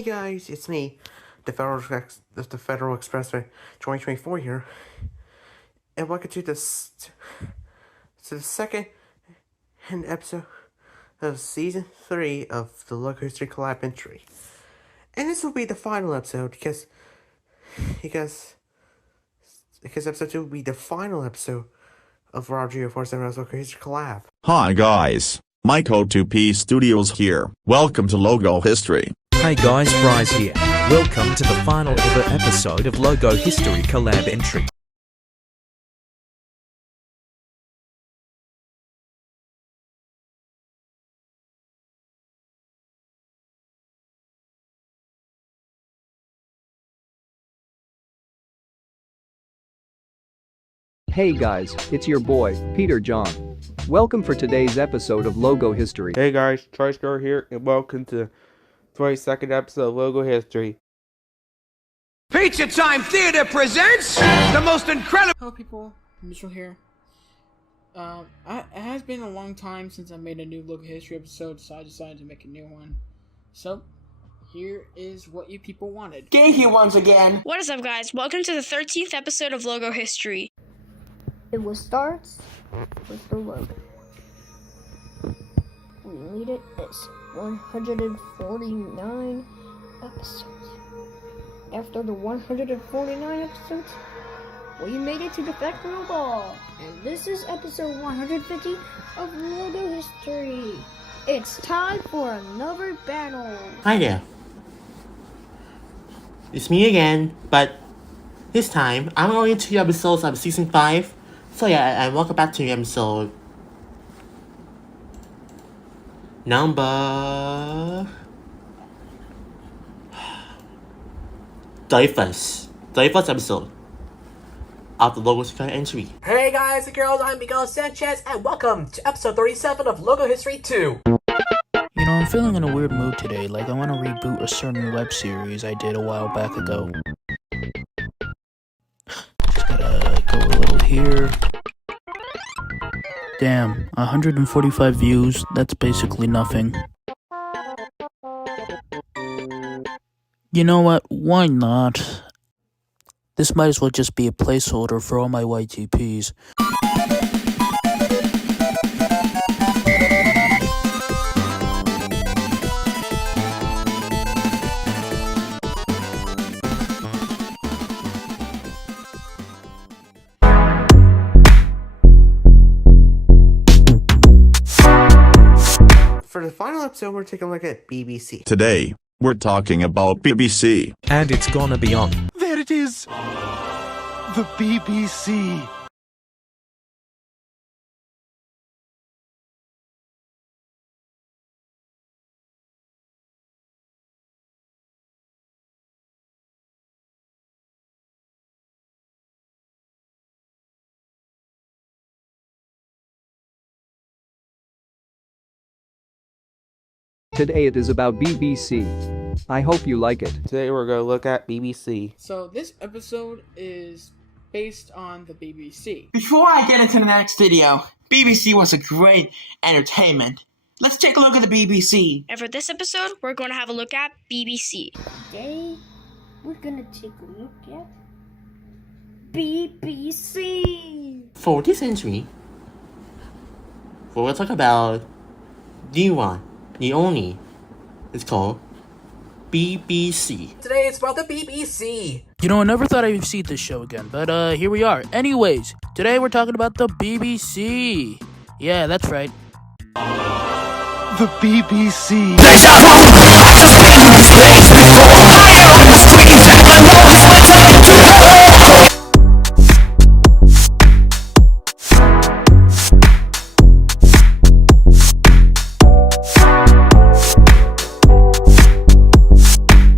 Hey guys, it's me, the Federal Expressway 2024 here, and welcome to the second episode of Season 3 of the Logo History Collab entry. And this will be the final episode because episode 2 will be the final episode of Roger 47's Logo History Collab. Hi guys, Michael 2P Studios here. Welcome to Logo History. Hey guys, Bryce here. Welcome to the final ever episode of Logo History Collab entry. Hey guys, it's your boy, Peter John. Welcome for today's episode of Logo History. Hey guys, Tri-Star here, and welcome to the 22nd episode of Logo History. Pizza Time Theater presents the most incredible... Hello people, Mitchell here. It has been a long time since I made a new Logo History episode, so I decided to make a new one. So, here is what you people wanted. Gay here once again. What is up guys, welcome to the 13th episode of Logo History. It starts with the logo. We made it as 149 episodes. After the 149 episodes, we made it to the Factory Ball. And this is episode 150 of Logo History. It's time for another battle. Hi there. It's me again, but this time I'm only 2 episodes of season 5. So yeah, and welcome back to episode number 31st episode of the Logo History entry. Hey guys and girls, I'm Miguel Sanchez, and welcome to episode 37 of Logo History 2. You know, I'm feeling in a weird mood today, like I want to reboot a certain web series I did a while back ago. Just gotta go a little here. Damn, 145 views, that's basically nothing. You know what, why not? This might as well just be a placeholder for all my YTPs. For the final episode, we're taking a look at BBC. Today, we're talking about BBC. And it's gonna be on. There it is. The BBC. Today it is about BBC. I hope you like it. Today we're going to look at BBC. So, this episode is based on the BBC. Before I get into the next video, BBC was a great entertainment. Let's take a look at the BBC. And for this episode, we're going to have a look at BBC. Today, we're gonna take a look at BBC. For this entry, we'll talk about the one, the only. It's called BBC. Today it's about the BBC. You know, I never thought I'd see this show again, but here we are. Anyways, today we're talking about the BBC. Yeah, that's right. The BBC.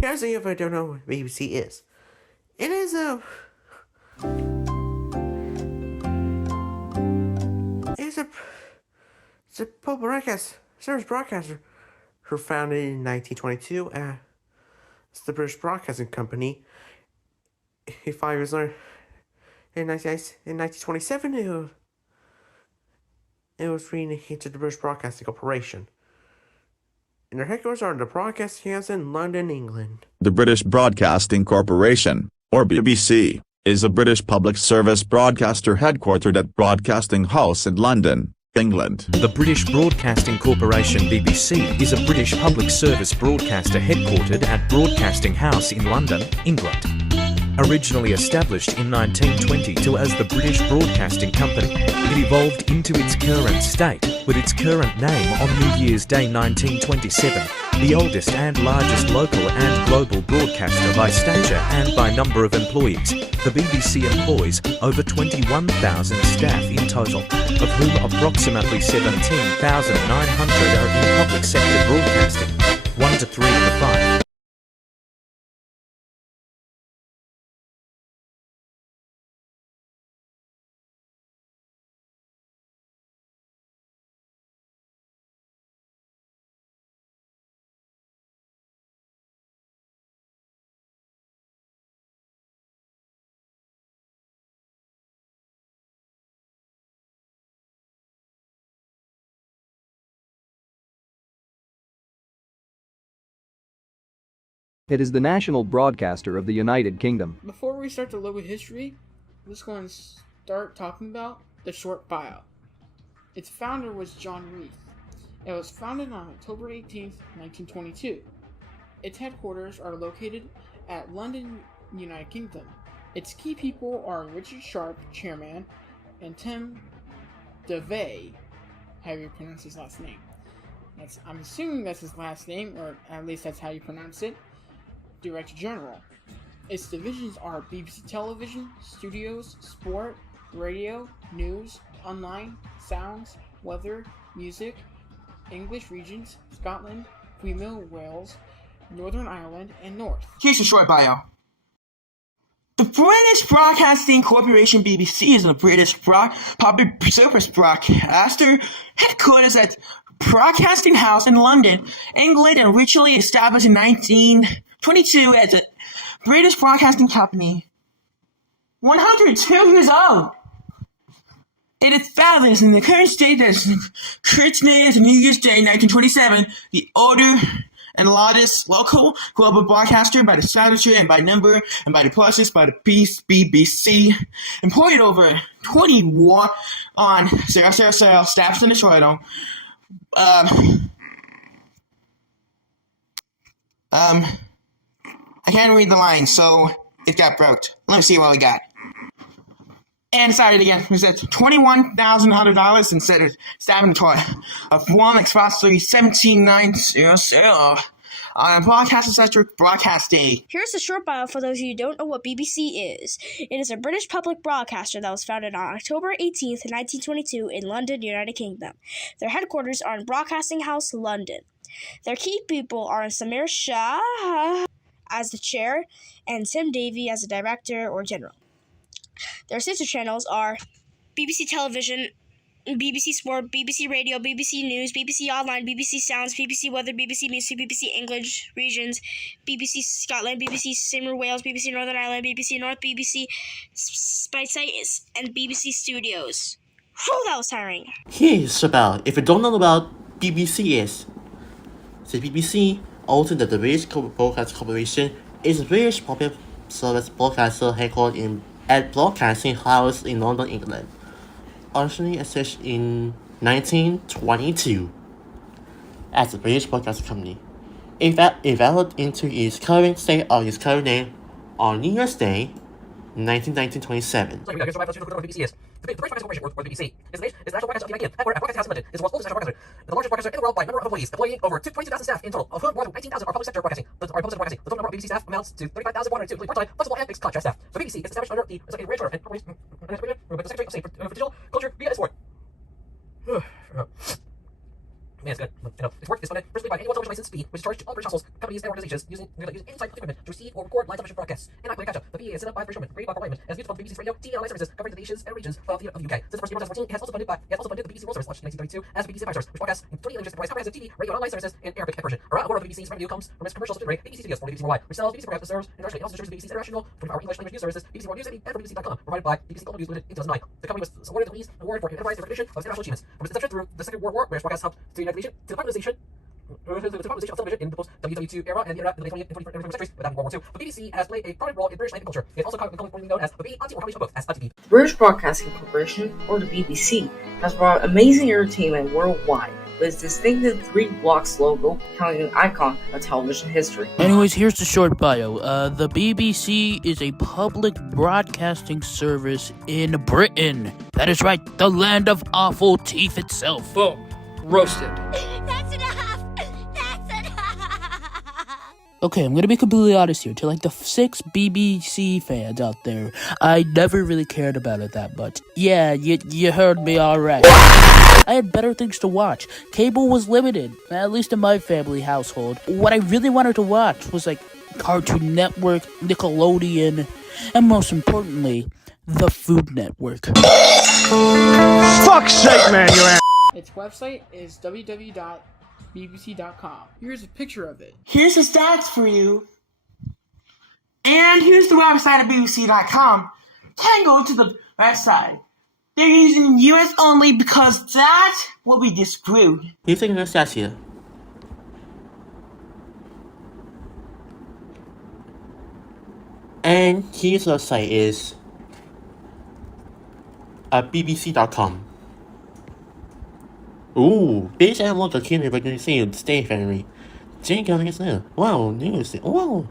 Guys, if I don't know what BBC is, it is it's a public service broadcaster who founded in 1922. It's the British Broadcasting Company. 5 years later, in 1927, it was renamed to the British Broadcasting Corporation. and their headquarters are the Broadcasting House in London, England. The British Broadcasting Corporation, or BBC, is a British public service broadcaster headquartered at Broadcasting House in London, England. The British Broadcasting Corporation BBC is a British public service broadcaster headquartered at Broadcasting House in London, England. Originally established in 1922 as the British Broadcasting Company, it evolved into its current state, with its current name on New Year's Day 1927, the oldest and largest local and global broadcaster by stature and by number of employees. The BBC employs over 21,000 staff in total, of whom approximately 17,900 are in public sector broadcasting, 1 to 3 to 5. It is the national broadcaster of the United Kingdom. Before we start the Logo history, let's go and start talking about the short bio. Its founder was John Reith. It was founded on October 18th, 1922. Its headquarters are located at London, United Kingdom. Its key people are Richard Sharp, chairman, and Tim DeVay, how you pronounce his last name. I'm assuming that's his last name, or at least that's how you pronounce it. Director General. Its divisions are BBC Television, Studios, Sport, Radio, News, Online, Sounds, Weather, Music, English Regions, Scotland, Female Wales, Northern Ireland, and North. Here's a short bio. The British Broadcasting Corporation BBC is a British public service broadcaster headquarters at Broadcasting House in London, England, and originally established in 1922 as a British Broadcasting Company. 102 years old! It is established in the current state as Christmas and New Year's Day 1927, the older and largest local global broadcaster by the stature and by number and by the process by the BBC, employed over 21 on 000 staffs in the title. I can't read the line, so it got broke. Let me see what we got. And decided again. We said $21,100 instead of $7 of one approximately 17,900 on broadcast-centric broadcast day. Here's a short bio for those of you who don't know what BBC is. It is a British public broadcaster that was founded on October 18th, 1922 in London, United Kingdom. Their headquarters are in Broadcasting House, London. Their key people are Samir Shah as the chair and Tim Davey as the director or general. Their sister channels are BBC Television, BBC Sport, BBC Radio, BBC News, BBC Online, BBC Sounds, BBC Weather, BBC Music, BBC English Regions, BBC Scotland, BBC Simmer Wales, BBC Northern Ireland, BBC North, BBC Spice, and BBC Studios. Whew, that was tiring. Here's about if you don't know about BBC is. The BBC, also the British Broadcasting Corporation, is a British public service broadcaster headquartered at Broadcasting House in London, England. Originally established in 1922 as a British Broadcasting Company. It evolved into its current state of its current name on New Year's Day, 1927. So here's what BBC is. The British Broadcasting Corporation, or the BBC, is the national broadcaster of the United Kingdom, headquartered at Broadcasting House in London. It is the world's oldest national broadcaster, and the largest broadcaster in the world by number of employees, employing over 22,000 staff in total, of whom more than 19,000 are public sector broadcasting. The total number of BBC staff amounts to 35,102, including part-time, flexible, and fixed contract staff. The BBC is established under the Secretary of State for Digital Culture, Media, and Sport. Man, it's good. Its work is funded firstly by annual television license fee, which is charged to all British households, companies, and organizations using any type of equipment to receive or record live television broadcasts. And I play catch up. The PA is set up by British government, rated by Parliament, as used for the BBC's radio, TV, and online services covering the nations and regions of the UK. Since the first year of 2014, it has also funded the BBC World Service, launched in 1932 as the BBC Empire Service, which broadcasts in 20 languages and provides comprehensive TV, radio, and online services in Arabic and Persian. Around a quarter of the BBC's revenue comes from its commercial subsidiary, BBC Studios, for BBC Worldwide, which sells BBC programs and serves internationally. It also distributes the BBC's international 24-hour English language news services, BBC World News, and for BBC.com, provided by BBC Global News Limited in 2009. The company was awarded the Lee's Award for Enterprise and Recognition of its international achievements. From its inception through the Second World War, British broadcast helped to unite the nation, to the privatization the population of television in the post-WW2 era and the internet in the 20th and 21st centuries, but after World War II. The BBC has played a prominent role in British language culture. It's also commonly known as the B Auntie or combination of both, as a TV. The British Broadcasting Corporation, or the BBC, has brought amazing entertainment worldwide with its distinctive 3 blocks logo, counting an icon of television history. Anyways, here's the short bio. The BBC is a public broadcasting service in Britain. That is right, the land of awful teeth itself. Boom. Roasted. That's enough! That's enough! Okay, I'm gonna be completely honest here. To like the 6 BBC fans out there, I never really cared about it that much. Yeah, you heard me alright. I had better things to watch. Cable was limited, at least in my family household. What I really wanted to watch was like Cartoon Network, Nickelodeon, and most importantly, the Food Network. Fuck's sake, man, you're an- Its website is www.bbc.com. Here's a picture of it. Here's the stats for you. And here's the website of BBC.com. Can go to the website. They're using US only because that's what we disproved. He's taking the stats here. And his website is bbc.com. Ooh, base and local kid but you see the state family. Jane coming is there. Wow, news. Wow.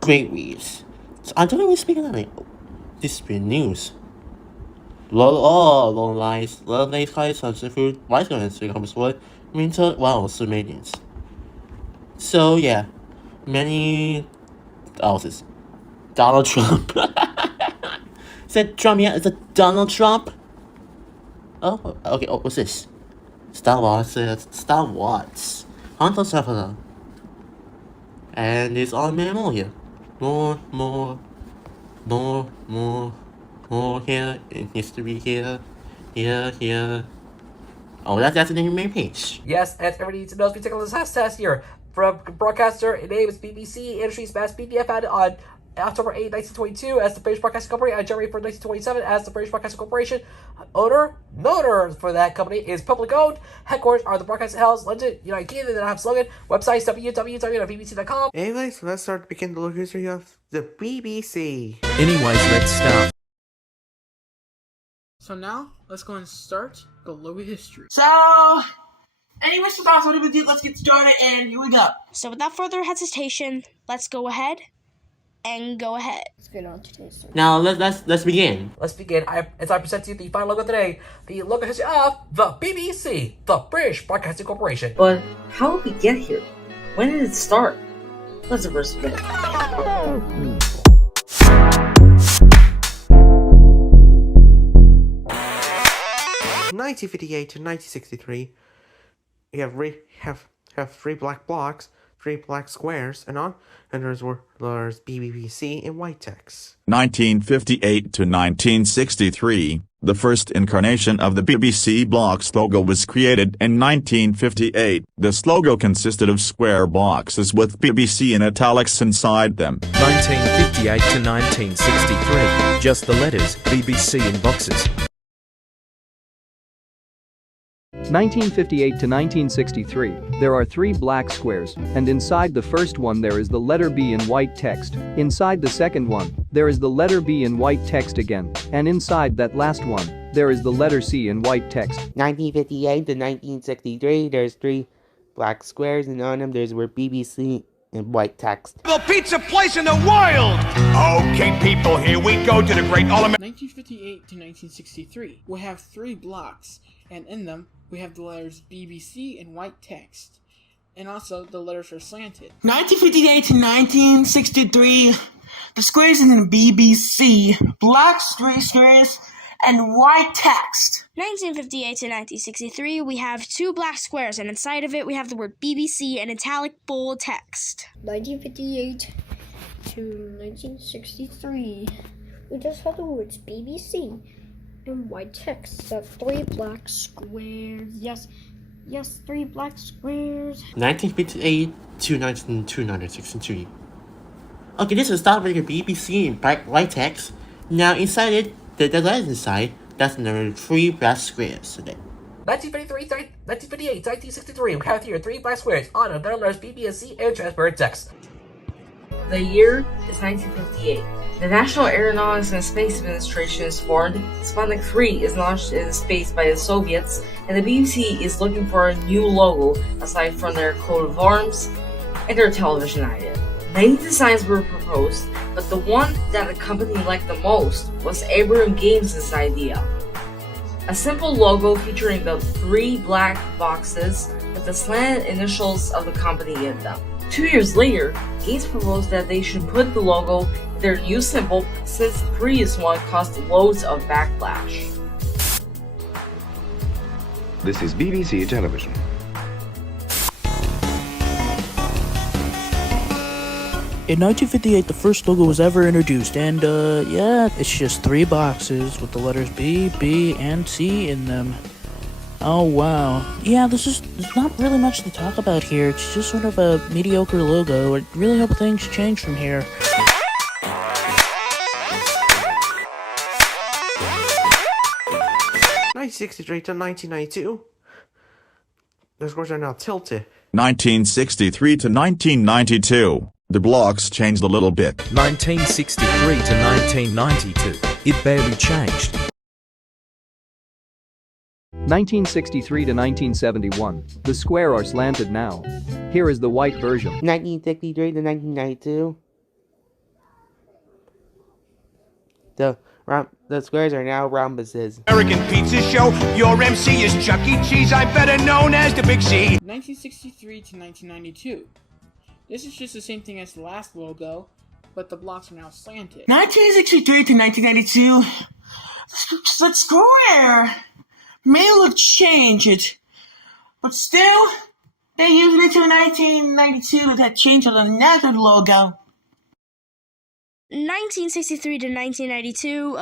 Great reads. So I don't even speak of it. This is good news. Long lives, love days, guys, substance food, rice guns, becomes what? Winter, wow, so millions. So yeah, many houses. Donald Trump. Is that Trump? Yeah, is it Donald Trump? Oh, okay. Oh, what's this? Star Wars. Star Wars. Hunter Sufferer. And it's on Memoria. More here in history here. Oh, that's the main page. Yes, and everybody needs to know, be taking this test here. From broadcaster, name is BBC Industries Mass Media, founded on October 8, 1922 as the British Broadcasting Company, and January 1, 1927 as the British Broadcasting Corporation. Owner for that company is public owned. Headquarters are the Broadcasting House, London, United Kingdom. They have slogan. Website www.bbc.com. Anyways, let's start to begin the local history of the BBC. Anyways, let's start. So now, let's go and start the Logo History. So, anyways, so that's what we do. Let's get started, and here we go. So without further hesitation, let's go ahead. Let's get on today's story. Now let's begin. Let's begin. As I present to you the final logo today, the logo history of the BBC, the British Broadcasting Corporation. But how did we get here? When did it start? Let's investigate. 1958 to 1963, we have 3 black blocks, 3 black squares, and there's BBC in white text. 1958 to 1963, the first incarnation of the BBC Blocks logo was created in 1958. This logo consisted of square boxes with BBC in italics inside them. 1958 to 1963, just the letters BBC in boxes. 1958 to 1963, there are 3 black squares, and inside the first one there is the letter B in white text. Inside the second one, there is the letter B in white text again, and inside that last one, there is the letter C in white text. 1958 to 1963, there's 3 black squares, and on them there's where BBC in white text. The pizza place in the world! Okay, people, here we go to the great all-American. 1958 to 1963, we have 3 blocks, and in them, we have the letters BBC in white text. And also, the letters are slanted. 1958 to 1963, the squares in the BBC, black squares, and white text. 1958 to 1963, we have 2 black squares, and inside of it we have the word BBC in italic bold text. 1958 to 1963, we just have the words BBC in white text. The 3 black squares. Yes, 3 black squares. 1958 to 1963. Okay, this is start with the BBC in black white text. Now inside it, the letters inside, that's another 3 black squares today. 1953, 1958, 1963. We have here 3 black squares on them that are letters B, B, and C, and transparent text. The year is 1958. The National Aeronautics and Space Administration is formed, Sputnik 3 is launched into space by the Soviets, and the BBC is looking for a new logo aside from their coat of arms and their television idea. Many designs were proposed, but the one that the company liked the most was Abraham Games' idea. A simple logo featuring the 3 black boxes with the slanted initials of the company in them. 2 years later, Gates proposed that they should put the logo in their new symbol since the previous one caused loads of backlash. This is BBC Television. In 1958, the first logo was ever introduced, and yeah, it's just 3 boxes with the letters B, B, and C in them. Oh wow. Yeah, there's not really much to talk about here. It's just sort of a mediocre logo. I really hope things change from here. 1963 to 1992. The scores are now tilted. 1963 to 1992. The blocks changed a little bit. 1963 to 1992. It barely changed. 1963 to 1971. The square are slanted now. Here is the white version. 1963 to 1992. The squares are now rhombuses. American Pizza Show, your MC is Chuck E. Cheese, I'm better known as the Big C. 1963 to 1992. This is just the same thing as the last logo, but the blocks are now slanted. 1963 to 1992. The square may look changed, but still, they used it until 1992 that changed on another logo. 1963 to 1992,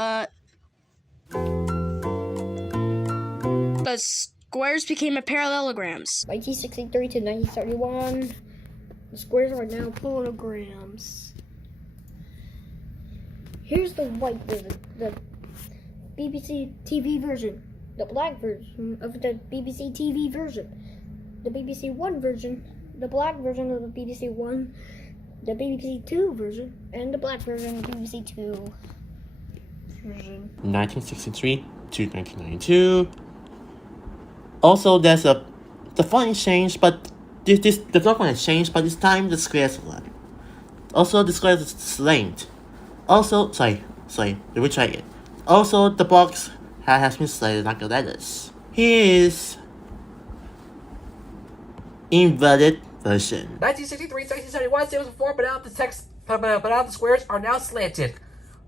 the squares became parallelograms. 1963 to 1931, the squares are now polygons. Here's the white version, the BBC TV version, the black version of the BBC TV version, the BBC One version, the black version of the BBC One, the BBC Two version, and the black version of the BBC Two version. 1963 to 1992. Also, there's the font is changed, but the document has changed, but this time the squares are left. Also, the squares is slanted. Also, sorry, let me try it. Also, the box has been slanted like the letters. Here is inverted version. 1963 to 1971, same as before, but now the text, but now the squares are now slanted.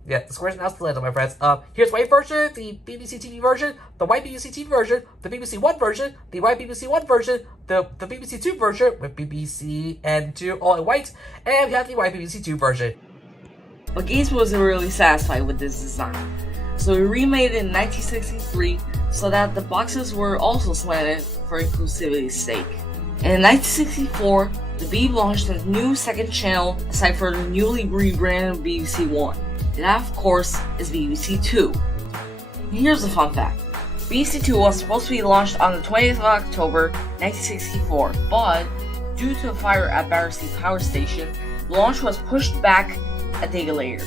Yeah, the squares are now slanted, my friends. Here's white version, the BBC TV version, the white BBC TV version, the BBC One version, the white BBC One version, the BBC Two version with BBC and 2 all in white, and we have the white BBC Two version. But Gates wasn't really satisfied with this design, so he remade it in 1963 so that the boxes were also slanted for inclusivity's sake. And in 1964, the Beeb launched a new second channel aside for the newly rebranded BBC One. And that, of course, is BBC Two. And here's a fun fact. BBC Two was supposed to be launched on the 20th of October, 1964, but due to a fire at Battersea Power Station, the launch was pushed back a day later.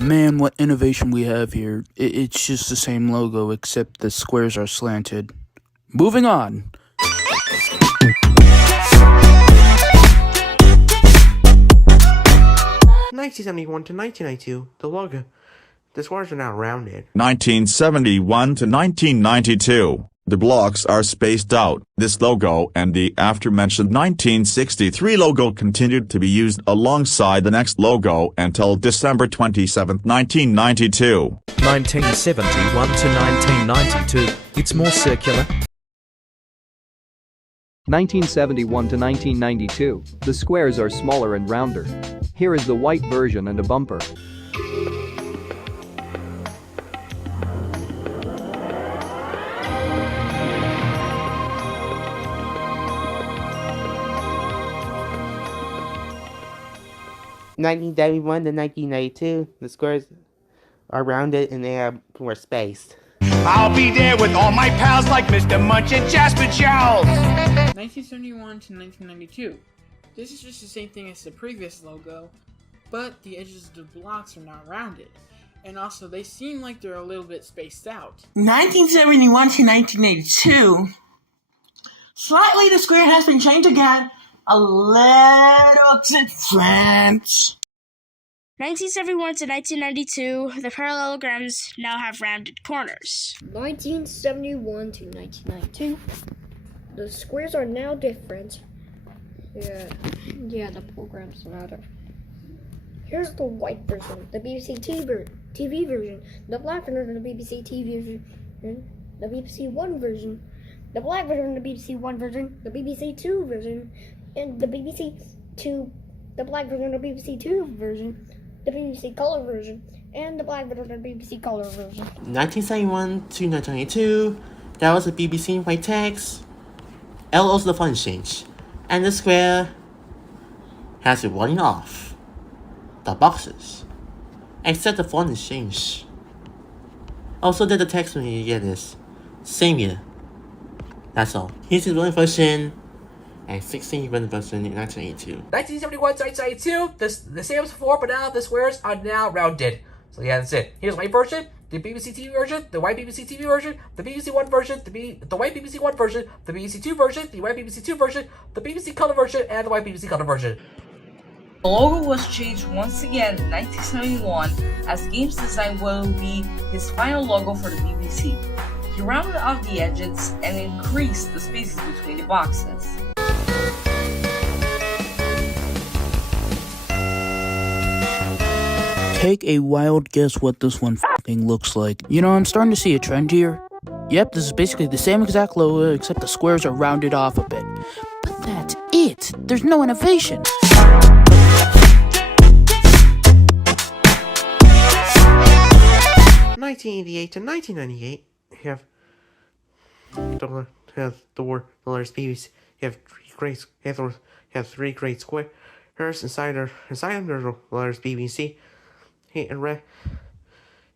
Man, what innovation we have here. It's just the same logo, except the squares are slanted. Moving on. 1971 to 1992. The logo. The squares are now rounded. 1971 to 1992. The blocks are spaced out. This logo and the aforementioned 1963 logo continued to be used alongside the next logo until December 27, 1992. 1971 to 1992. It's more circular. 1971 to 1992. The squares are smaller and rounder. Here is the white version and a bumper. 1971 to 1992, the squares are rounded and they are more spaced. I'll be there with all my pals like Mr. Munch and Jasper Charles. 1971 to 1992. This is just the same thing as the previous logo, but the edges of the blocks are now rounded. And also, they seem like they're a little bit spaced out. 1971 to 1982. Slightly, the square has been changed again. A little different. 1971 to 1992, the parallelograms now have rounded corners. 1971 to 1992, the squares are now different. Yeah, the programs matter. Here's the white version, the BBC TV version, the black version of the BBC TV version, the BBC One version, the black version of the BBC One version, the BBC Two version, and the black version of the BBC Two version, the BBC Color version, and the black version of the BBC Color version. 1971 to 1992, that was the BBC white text. Also the font change. And the square has been running off the boxes. Except the font is changed. Also that the text when you get this same year. That's all. Here's the running version and 16 running version in 1982. 1971 to 1982, the same as before, but now the squares are now rounded. So yeah, that's it. Here's the white version, the BBC TV version, the white BBC TV version, the BBC One version, the white BBC One version, the BBC Two version, the white BBC Two version, the BBC Color version, and the white BBC Color version. The logo was changed once again in 1971 as Games Design will be his final logo for the BBC. He rounded off the edges and increased the spaces between the boxes. Take a wild guess what this one fucking looks like. You know, I'm starting to see a trend here. Yep, this is basically the same exact logo, except the squares are rounded off a bit. But that's it. There's no innovation. 1988 to 1998, you have the letters BBC. You have three great squares inside them. The letters BBC, in red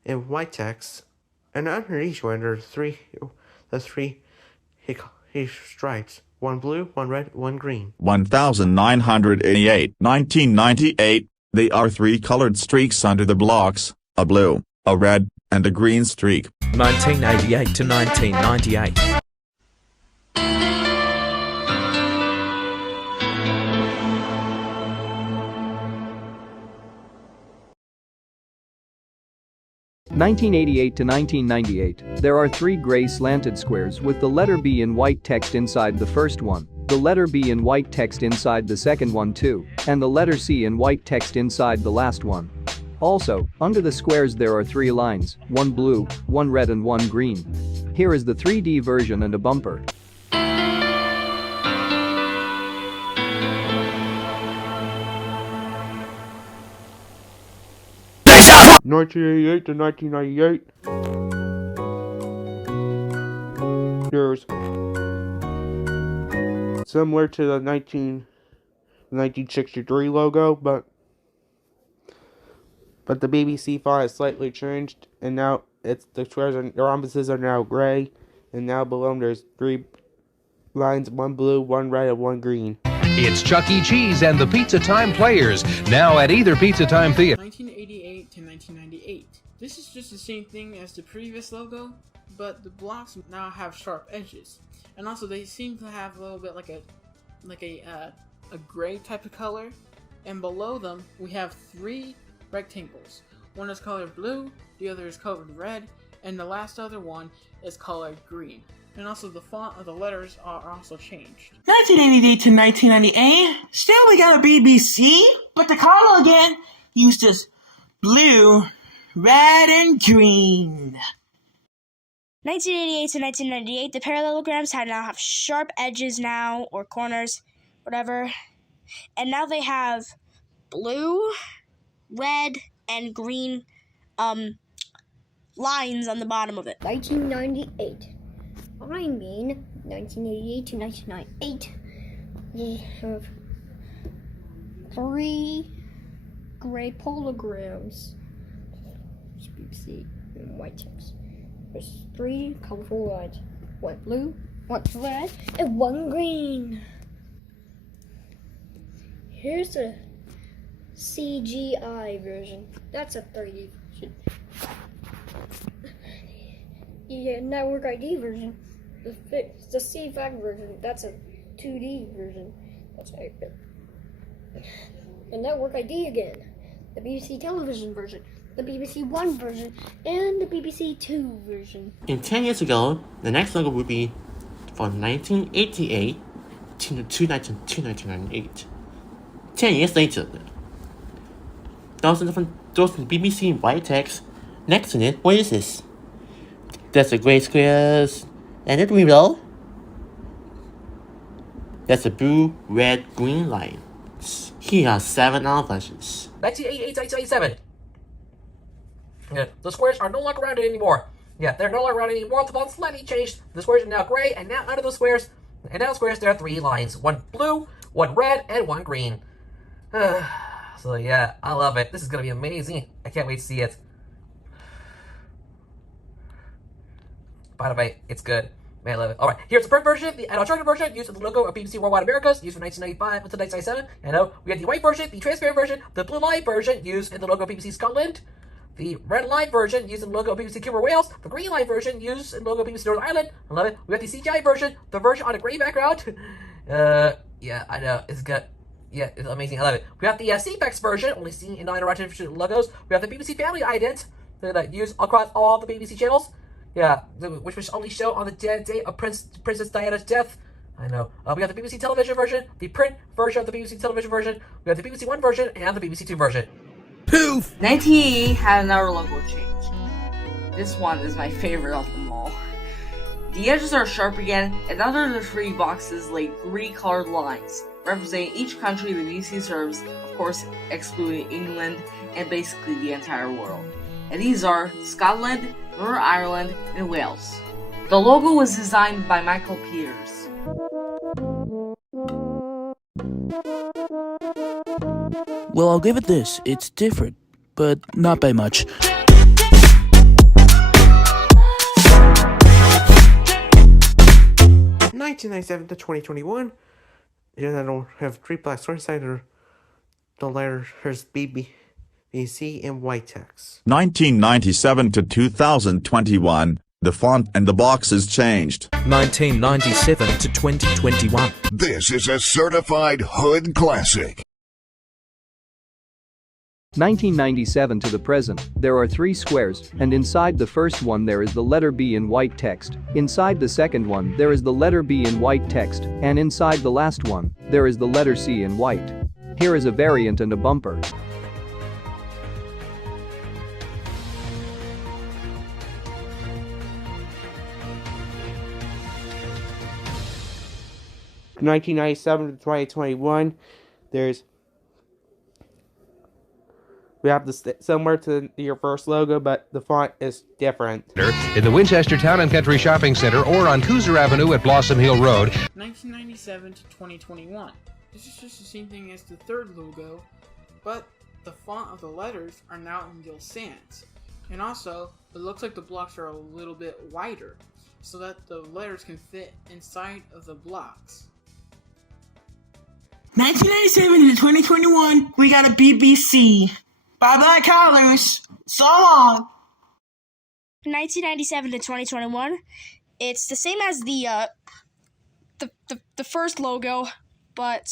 and white text, and under each one there are the three stripes: one blue, one red, one green. 1988, 1998. They are three colored streaks under the blocks: a blue, a red, and a green streak. 1988 to 1998. (1988 to 1998), there are three gray slanted squares with the letter B in white text inside the first one, the letter B in white text inside the second one too, and the letter C in white text inside the last one. Also, under the squares there are three lines, one blue, one red and one green. Here is the 3D version and a bumper. 1988 to 1998. There's similar to the 1963 logo, but the BBC font is slightly changed, and now the squares and rhombuses are now gray, and now below them there's three lines, one blue, one red, and one green. It's Chuck E. Cheese and the Pizza Time Players, now at either Pizza Time Theater. 1988 to 1998. This is just the same thing as the previous logo, but the blocks now have sharp edges, and also they seem to have a little bit like a gray type of color. And below them we have three rectangles. One is colored blue, the other is colored red, and the last other one is colored green. And also the font of the letters are also changed. 1988 to 1998. Still we got a BBC, but the color again used as blue, red, and green. 1988 to 1998, the parallelograms now have sharp edges now, or corners, whatever. And now they have blue, red, and green lines on the bottom of it. 1998. I mean 1988 to 1998. We have three gray polograms. It's BBC in white text. There's 3 colorful lines. 1 blue, 1 red, and 1 green. Here's the CGI version. That's a 3D version. The Network ID version. The CFAC version. That's a 2D version. That's right. The Network ID again. The BBC television version. The BBC One version. And the BBC Two version. In 10 years ago, the next logo would be from 1988 to 1998. 10 years later, those in BBC in white text. Next to it, what is this? That's the gray squares, and in the middle, that's the blue, red, green lines. Here are 7 other versions. 1988 to 1997. Yeah, the squares are no longer rounded anymore. Yeah, they're no longer rounded anymore. The font slightly changed. The squares are now gray, and now under the squares, there are 3 lines: 1 blue, 1 red, and 1 green. So yeah, I love it. This is gonna be amazing. I can't wait to see it. By the way, it's good. Man, I love it. Alright, here's the print version, an alternative version used with the logo of BBC Worldwide Americas, used from 1995 until 1997. I know, we have the white version, the transparent version, the blue line version used in the logo of BBC Scotland, the red line version used in the logo of BBC Cuba Wales, the green line version used in the logo of BBC Northern Ireland. I love it. We have the CGI version, the version on a grey background. Yeah, I know, it's good. Yeah, it's amazing. I love it. We have the CFAX version, only seen in non-interactive logos. We have the BBC Family Ident that used across all the BBC channels. Yeah, which was only shown on the day of Princess Diana's death. I know. We have the BBC television version, the print version of the BBC television version. We have the BBC One version and the BBC Two version. Poof! 1988 had another logo change. This one is my favorite of them all. The edges are sharp again, and under the 3 boxes lay 3 colored lines, representing each country the BBC serves, of course excluding England, and basically the entire world. And these are Scotland, Northern Ireland, and Wales. The logo was designed by Michael Peters. Well, I'll give it this. It's different, but not by much. 1997 to 2021. Yeah, I don't have 3 black squares inside the letters BBC in white text. 1997 to 2021, the font and the boxes changed. 1997 to 2021. This is a certified hood classic. 1997 to the present, there are 3 squares, and inside the first one there is the letter B in white text. Inside the second one there is the letter B in white text, and inside the last one, there is the letter C in white. Here is a variant and a bumper. From 1997 to 2021, we have this similar to your first logo, but the font is different. In the Winchester Town and Country Shopping Center or on Cooser Avenue at Blossom Hill Road. 1997 to 2021. This is just the same thing as the third logo, but the font of the letters are now in Gill Sans. And also, it looks like the blocks are a little bit wider, so that the letters can fit inside of the blocks. 1997 to 2021, we got a BBC. Bye-bye, colors. So long. 1997 to 2021, it's the same as the first logo, but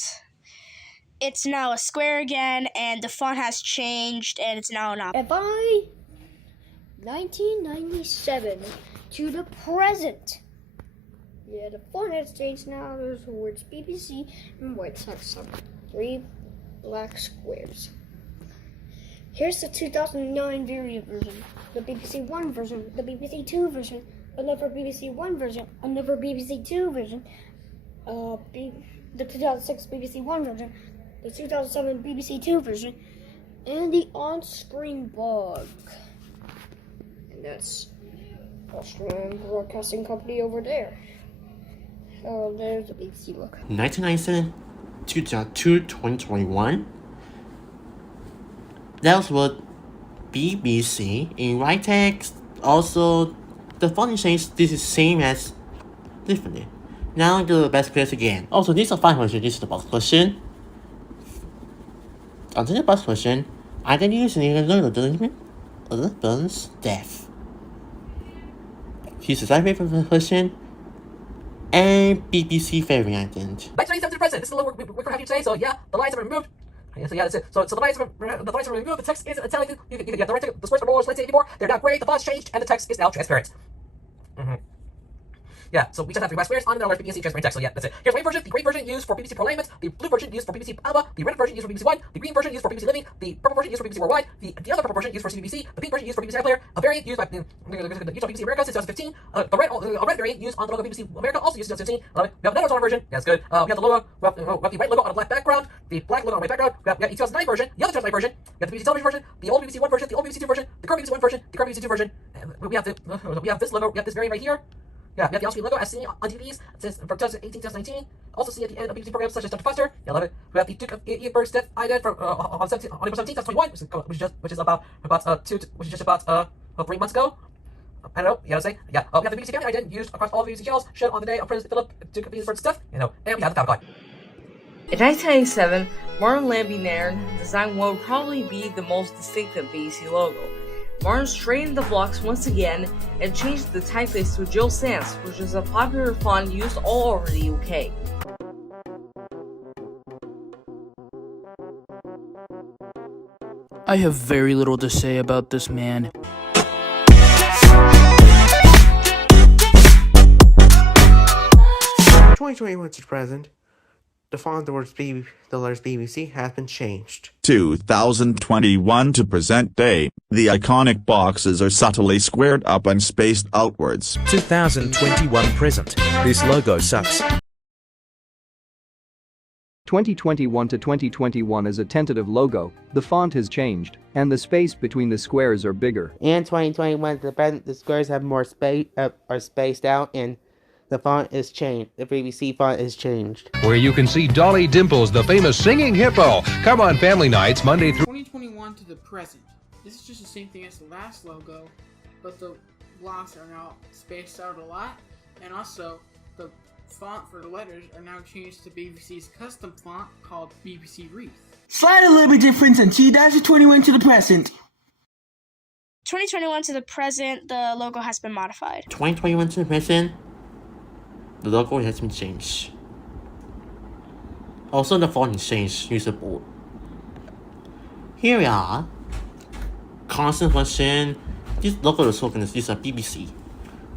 it's now a square again, and the font has changed, and it's now not. And by 1997 to the present, yeah, the font has changed now. There's the words BBC and white text on 3 black squares. Here's the 2009 variant version, the BBC One version, the BBC Two version, another BBC One version, another BBC Two version, the 2006 BBC One version, the 2007 BBC Two version, and the on-screen bug. And that's Australian Broadcasting Company over there. Oh, there's the BBC look. 1997 to 2021. That was what BBC in white text. Also, the font change. This is same as differently. Now go to the best players again. Also, this is a fun question. This is the box question. Answer the box question. I can use the burns death. Here's the side paper for the question. And BBC favorite item. Back to 27 to the present. This is a little we're happy today, so yeah, the lines have been removed. Yeah, so yeah, that's it. So the lines have been removed. The text is italic. You can get the right. The squares are more slightly anymore. They're now gray. The font's changed, and the text is now transparent. Yeah, so we just have 3 black squares on the letters BBC transparent text. So yeah, that's it. Here's the white version. The gray version used for BBC Pro Layman's. The blue version used for BBC Alba. The red version used for BBC One. The green version used for BBC Living. The purple version used for BBC Worldwide. The other purple version used for CBBC. The pink version used for BBC iPlayer. A variant used by used on BBC America since 2015. A red variant used on the logo BBC America, also used in 2015. We have another version. Yeah, that's good. We have the logo. We have the white logo on a black background. The black logo on a white background. We have the 2009 version. The other 2009 version. We have the BBC television version. The old BBC One version. The old BBC Two version. The current BBC One version. The current BBC Two version. And we have this logo. We have this variant right here. Yeah, we have the on-screen logo as seen on TVs since from 2018 2019. Also seen at the end of BBC programs such as Dr. Foster. Yeah, love it. We have the Duke of Edinburgh's death ident from on April 17th, 2021, which is just about 3 months ago. I don't know. You gotta say. Yeah. We have the BBC family ident used across all the BBC channels, shown on the day of Prince Philip, Duke of Edinburgh's death. And we have the family guide. In 1997, Martin Lambie-Nairn designed what would probably be the most distinctive BBC logo. Martin straightened the blocks once again and changed the typeface to Jill Sans, which is a popular font used all over the UK. I have very little to say about this man. From 2021 to the present, the font of the letters BBC has been changed. 2021 to present day, the iconic boxes are subtly squared up and spaced outwards. 2021 present, this logo sucks. 2021 to 2021 is a tentative logo, the font has changed, and the space between the squares are bigger. And 2021 to the present, the squares have more space, are spaced out, and the font is changed. The BBC font is changed. Where you can see Dolly Dimples, the famous singing hippo. Come on family nights, Monday through 2021 to the present. This is just the same thing as the last logo, but the blocks are now spaced out a lot, and also the font for the letters are now changed to BBC's custom font called BBC Wreath. Slight a little bit difference in 2021 to the present. 2021 to the present, the logo has been modified. 2021 to the present, the logo has been changed. Also, the font is changed. Usable. Here we are. Constant question. This logo is spoken as this is BBC.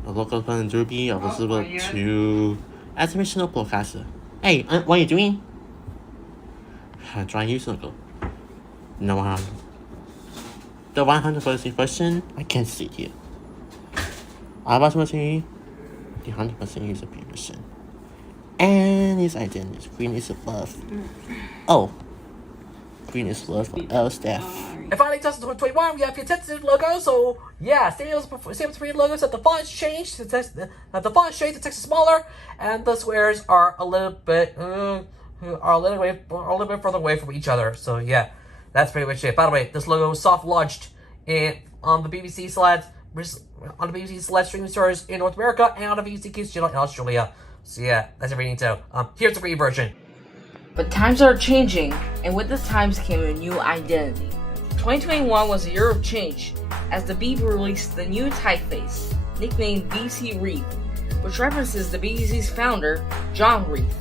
The logo from Derby of the to International Broadcaster. Hey, what are you doing? I'm trying to use logo. No harm. The 100% version, I can't see it here. I was watching the 100% user version. And its identity. Green is above. Oh. Green is above staff. And finally, 2021, we have your tentative logo. So yeah, same as previous logos. That the font's changed. The font's changed. The text is smaller, and the squares are a little bit further away from each other. So yeah, that's pretty much it. By the way, this logo was soft launched on the BBC Sled streaming stores in North America and on the BBC Kids channel in Australia. So yeah, that's everything you need to know. Here's the green version. But times are changing, and with the times came a new identity. 2021 was a year of change, as the BBC released the new typeface, nicknamed BBC Wreath, which references the BBC's founder, John Wreath.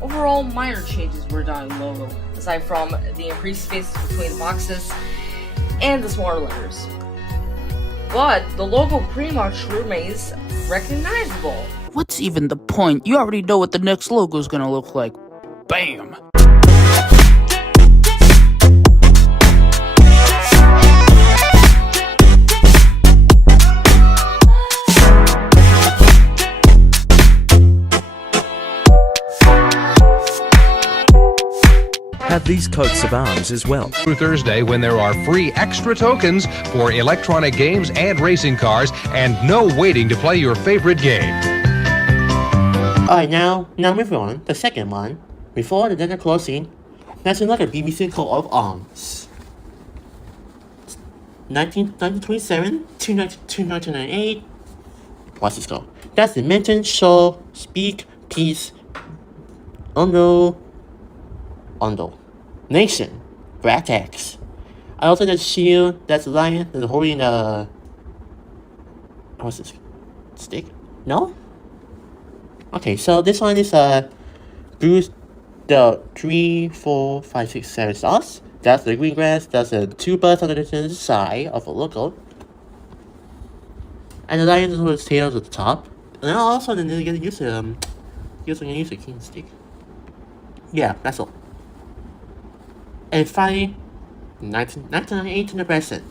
Overall, minor changes were done in the logo, aside from the increased space between the boxes and the smaller letters. But the logo pretty much remains recognizable. What's even the point? You already know what the next logo is gonna look like. Bam! Have these coats of arms as well. through Thursday, when there are free extra tokens for electronic games and racing cars, and no waiting to play your favorite game. Alright, now moving on. The second one. Before the dinner closing, let's look at BBC coat of arms. 1927 to 1998. What's this called? That's the mention, show, speak, peace, undo, nation, Bratex. I also did shield, that's the lion, that's holding a. What's this? Stick? No? Okay, so this one is Bruce the 3, 4, 5, 6, 7 stars. That's the green grass, that's the 2 birds on the side of a logo. And the lion is with its tails at the top. And then also then you get to use a king stick. Yeah, that's all. And finally, 1998 to the present.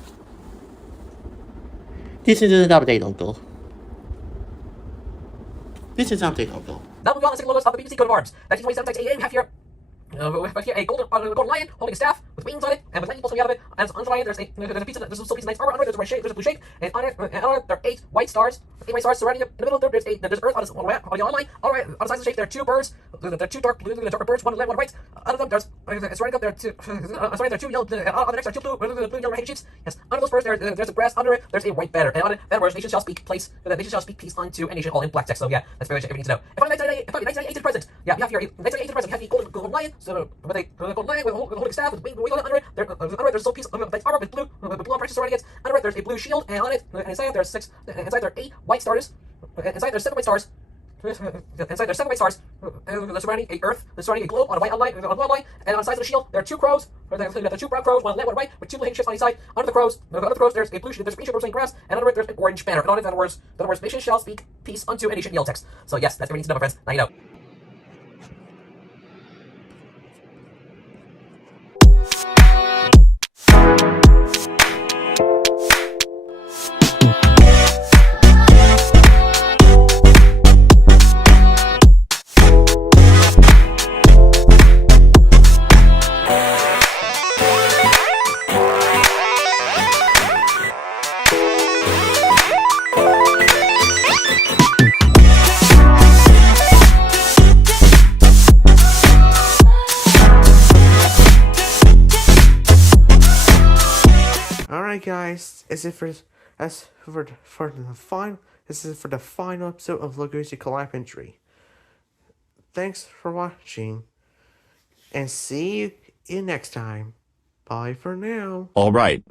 This is an update logo. This is an update logo. Now moving on, the logos of the BBC coat of arms. 1927 we have here. We have a golden lion holding a staff with wings on it and with lightning bolts coming out of it. And on the lion, there's a piece of nice armor. Under it, there's a blue shape, and on it, there are 8 white stars. 8 white stars surrounding it. In the middle, there's earth on the online. All right, on the sides of the shape, there are 2 birds. There are 2 darker birds, one left, one right. Under them, surrounding them, there are 2 yellow. On the next, there are 2 blue, yellow hanging sheets. Yes, under those birds, there's a grass. Under it, there's a white banner, and on it, that words, nation shall speak peace unto a nation, all in black text. So yeah, that's very much everything to know. And finally, 1998 to the present. Yeah, we have here 1998 to the present. We have the golden lion. So with a golden lion with holding staff with wings on it. Under it, there's a piece of armor with blue branches surrounding it. Under it, there's a blue shield, and on it, and inside there are 8 white stars. Inside there's 7 white stars. Inside there's 7 white stars. Surrounding a earth, surrounding a globe on a white line, and on the sides of the shield there are 2 crows. There are 2 brown crows, one left, one right, with 2 hanging ships on each side. Under the crows, there's a blue shield, there's a green shield representing grass, and under it there's an orange banner. And on it, the words, nation shall speak peace unto a nation, yellow text. So yes, that's what we need to know, my friends. Now you know. Guys, this is for the final episode of Logo History Collab entry. Thanks for watching, and see you next time. Bye for now. Alright.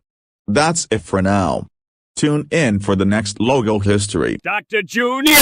That's it for now. Tune in for the next Logo History. Dr. Junior!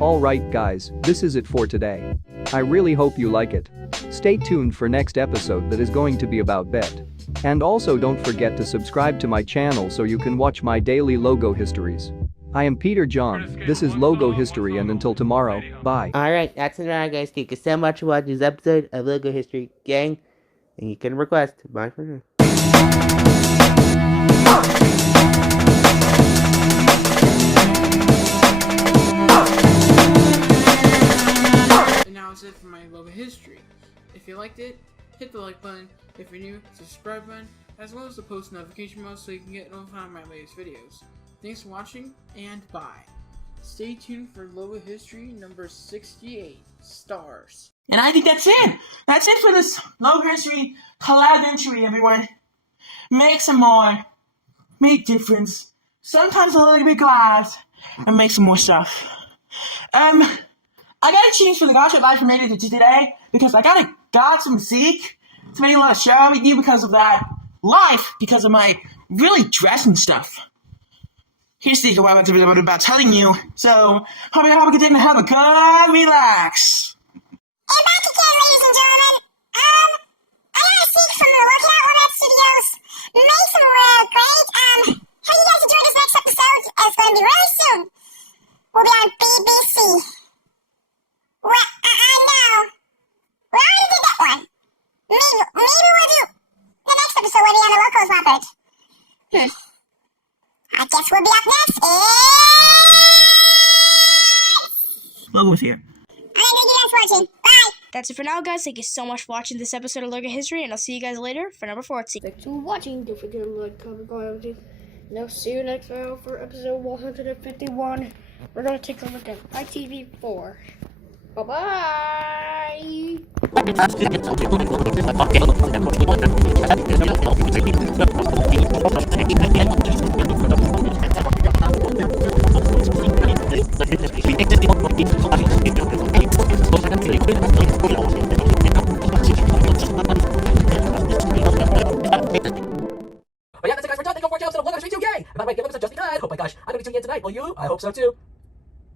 Alright guys, this is it for today. I really hope you like it. Stay tuned for next episode that is going to be about bet. And also don't forget to subscribe to my channel so you can watch my daily logo histories. I am Peter John, this is Logo History, and until tomorrow, bye. Alright, that's it now guys. Thank you so much for watching this episode of Logo History Gang. And you can request. Bye for now. And now it's it for my Logo History. If you liked it, hit the like button. If you're new, subscribe button, as well as the post notification bell so you can get notified of my latest videos. Thanks for watching, and bye. Stay tuned for Logo History number 68, Stars. And I think that's it. That's it for this Logo History Collab entry, everyone. Make some more. Make difference. Sometimes a little bit glad. And make some more stuff. I gotta change for the gossip life from made it to today because I got some music to make a lot of show with you because of that life, because of my really dressing stuff. Here's the what I'm about telling you. So, hope you have a good day and have a good relax. And back again, ladies and gentlemen. I got a seek from the Lookout Web Studios. Make some real great. How you guys enjoy this next episode? It's going to be really soon. We'll be on BBC. Well, I know. We already did that one. Maybe we'll do the next episode. That's it for now, guys. Thank you so much for watching this episode of Logo History, and I'll see you guys later for number 14. Thanks for watching. Don't forget to like, comment, everything. And I'll see you next video for episode 151. We're going to take a look at ITV4. Bye-bye! But yeah, that's it guys for today. Thank you for watching episode of Logo History 2. Yay! And by the way, give episode just because. Oh my gosh, I'm gonna be tuning in tonight. Will you? I hope so too.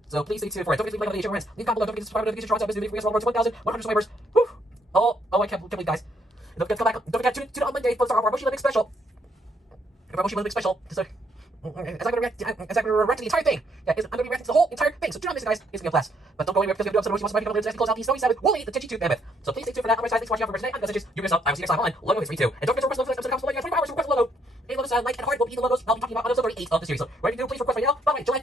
So please stay tuned for it. Don't forget to leave a like on the video. Leave a comment below. Don't forget to subscribe to the notification for this video. For 1,100 subscribers. Whew! Oh, I can't believe guys. And don't forget to come back. Don't forget to tune in on Monday for our Moshi Olympic special. Our Moshi Olympic special. As I'm gonna react to the entire thing. Yeah, I'm gonna be reacting to the whole entire thing. So do not miss it, guys. It's gonna be a blast. But don't go anywhere because we're gonna do episode of Moshi Olympic close out the snowy side with Wooly, the Titchy Tooth Mammoth. So please stay tuned for that. Otherwise, guys, thanks for watching for today. I'm Messages. You guys up. I will see you next time on Logo History 2. And don't forget to request logos episode comes below. You guys 24 hours to request a logo. A logo sign, like, and heart will be the logos I'll be talking about on episode 38 of the series. So whatever you do, please request right now. By the way, July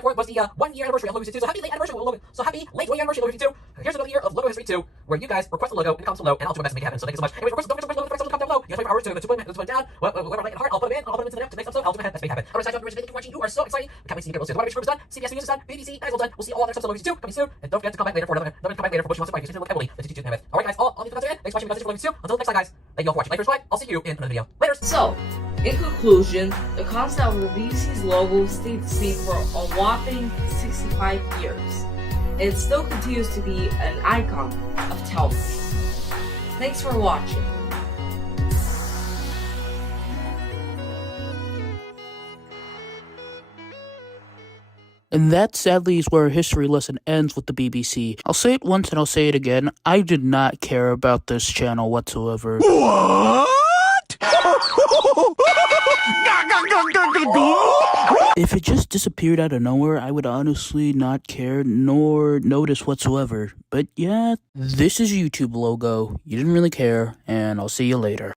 4th was the 1 year anniversary of Logo History 2. So happy late anniversary of Logo. So happy late 1 year anniversary of Logo History 2. Here's another year of Logo History 2, where you guys request a logo in the comments below, and I'll do my best to make it happen. So thank you so much. Anyway, don't forget to request logos down below. You guys 24 hours to put down. Whatever I like and heart, I'll put them in. I'll put them into the next episode. I'll do my best to make it happen. Otherwise, guys, thank you for watching. You are so exciting. I can't wait to see you guys soon. The Water Group is done. CBS News is done. BBC is all done. We'll see all other episodes of Logo History 2 coming soon. And don't forget to come back later for another come back later for Bush Wants to Fight. Look Emily, the Titchy Tooth Mammoth. Alright guys, all these comments again. Thanks for watching Logo History 2. Until next time, guys. Thank you all for watching. Later, bye. I'll see you in another video. Later. So, in conclusion, the concept of the BBC's logo stayed the same for a whopping 65 years. It still continues to be an icon of television. Thanks for watching. And that, sadly, is where our history lesson ends with the BBC. I'll say it once and I'll say it again. I did not care about this channel whatsoever. What? If it just disappeared out of nowhere, I would honestly not care nor notice whatsoever. But yeah, this is YouTube Logo. You didn't really care, and I'll see you later.